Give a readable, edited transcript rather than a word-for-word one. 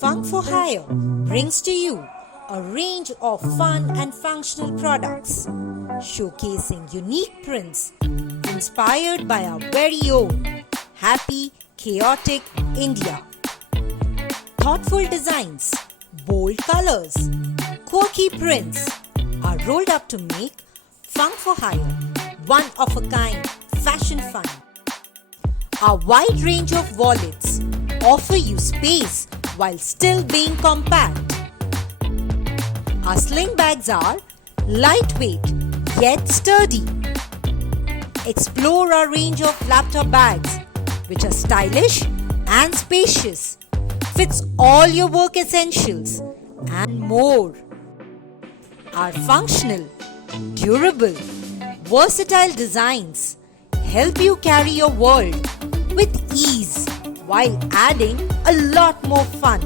Funk for Hire brings to you a range of fun and functional products, showcasing unique prints inspired by our very own happy, chaotic India. Thoughtful designs, bold colors, quirky prints are rolled up to make Funk for Hire one-of-a-kind fashion fun. Our wide range of wallets offer you space while still being compact. Our sling bags are lightweight yet sturdy. Explore our range of laptop bags, which are stylish and spacious, fits all your work essentials and more. Our functional, durable, versatile designs help you carry your world with ease while adding a lot more fun.